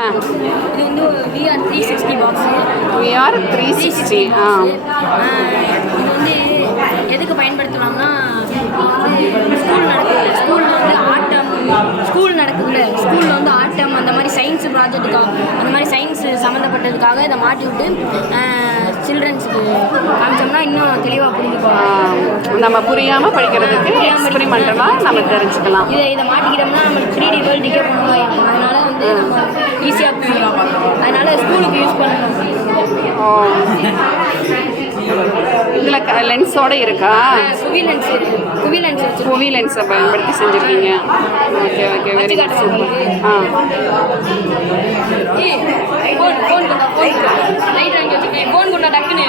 இது வந்து VR 360 box. VR 360. இது வந்து எதுக்கு பயன்படுத்தலாம்னா, ஸ்கூலில் வந்து ஆட்டம், ஸ்கூலில் வந்து ஆட்டம் அந்த மாதிரி சயின்ஸ் ப்ராஜெக்ட்டுக்காக, அந்த மாதிரி சயின்ஸ் சம்மந்தப்பட்டதுக்காக இதை மாட்டி விட்டு சில்ட்ரன்ஸுக்கு காமிச்சோம்னா இன்னும் தெளிவாக புரிஞ்சுக்கலாம். நம்ம புரியாமல் படிக்கிறதுக்கு எக்ஸ்பெரிமெண்டலாக நம்ம தெரிஞ்சுக்கலாம். இதை மாட்டிக்கிட்டோம்னா நம்மளுக்கு 3D வேர்ல்டுக்கே போகணும். அதனால வந்து நம்ம ஈஸியாக புரியும். அதனால ஸ்கூலுக்கு யூஸ் பண்ணணும். இதில் லென்ஸோடு இருக்கா? குவி லென்ஸை பயன்படுத்தி செஞ்சுருக்கீங்க. Okay okay, very good, super. Phone கொண்டா டக்குன்னு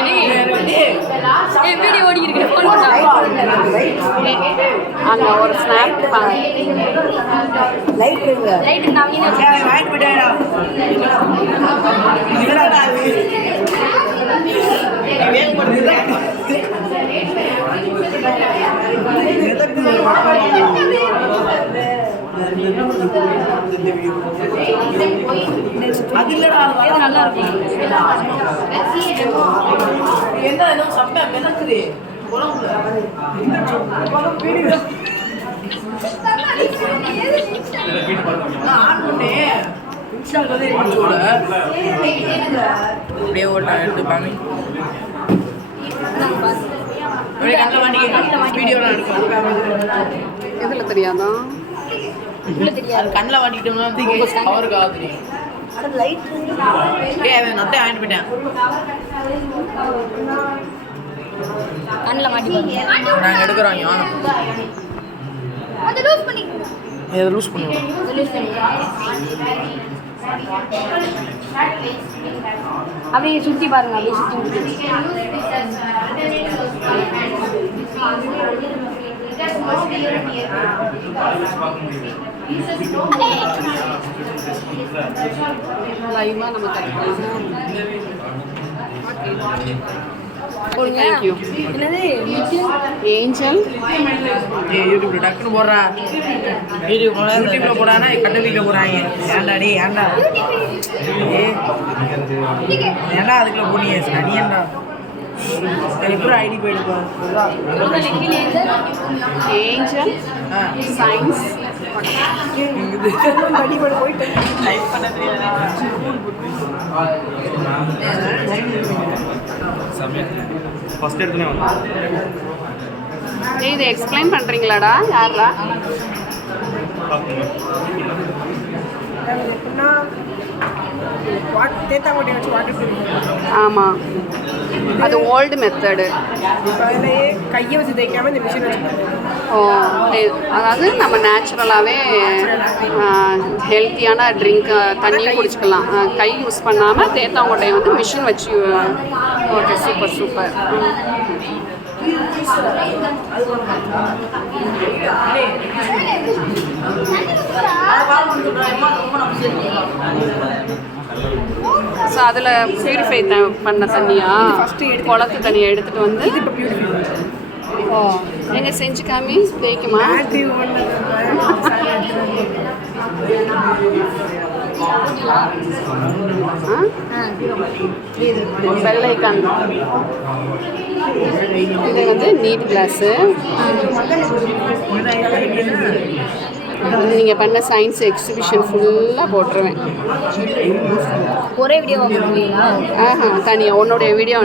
வீடியோ ஓடி இருக்கு. ஃபோன் கொண்டா அங்கே ஒரு ஸ்னாப் லைட் நல்லா இருக்கும். எதில் தெரியாதா? கண்ணில் வாட்டிக்கிட்டோம்னா அவருக்கு ஆகுது. நத்தை வாங்கிட்டு போயிட்டேன். கண்ணில் மாட்டி நாங்கள் எடுக்கிறோம். இதை லூஸ் பண்ணுவோம். அப்படியே சுற்றி பாருங்க. அப்படியே சுற்றி லைவாக நம்ம கற்றுக்கலாம். தேங்க்யூ. என்னது ஏஞ்சல் யூடியூப்ல டக்குன்னு போடுறா. யூடியூப்ல போடானா கட்டவில போடுறாங்க. ஏன்டா அதுக்குள்ள போனியே நீ ஏன்டா எப்படி ஐடி போயிடுப்பா. ஏஞ்சல் சயின்ஸ் போயிட்டு லைஃப் பண்ண ஃபர்ஸ்ட் எடுத்துனே இதை எக்ஸ்பிளைன் பண்ணுறீங்களாடா? யாரா? ஆமாம், அது ஓல்டு மெத்தடு. கையை வச்சு தைக்காம இந்த மிஷின் வச்சு. அதாவது நம்ம நேச்சுரலாகவே ஹெல்த்தியான ட்ரிங்க் தண்ணியும் குடிச்சிக்கலாம். கை யூஸ் பண்ணாமல் தேத்தாங்கொட்டையை வந்து மிஷின் வச்சு. Okay, super super. ஸோ அதில் பியூரிஃபை பண்ண தண்ணியா? குளத்து தண்ணியை எடுத்துகிட்டு வந்து எங்கே செஞ்சு காமி தேய்க்குமா? வெள்ளைக்கான். இது வந்து நீட் கிளாஸு. நீங்கள் பண்ண சயின்ஸ் எக்ஸிபிஷன் ஃபுல்லாக போட்டுருவேன். ஒரே வீடியோ தனியாக உன்னுடைய வீடியோ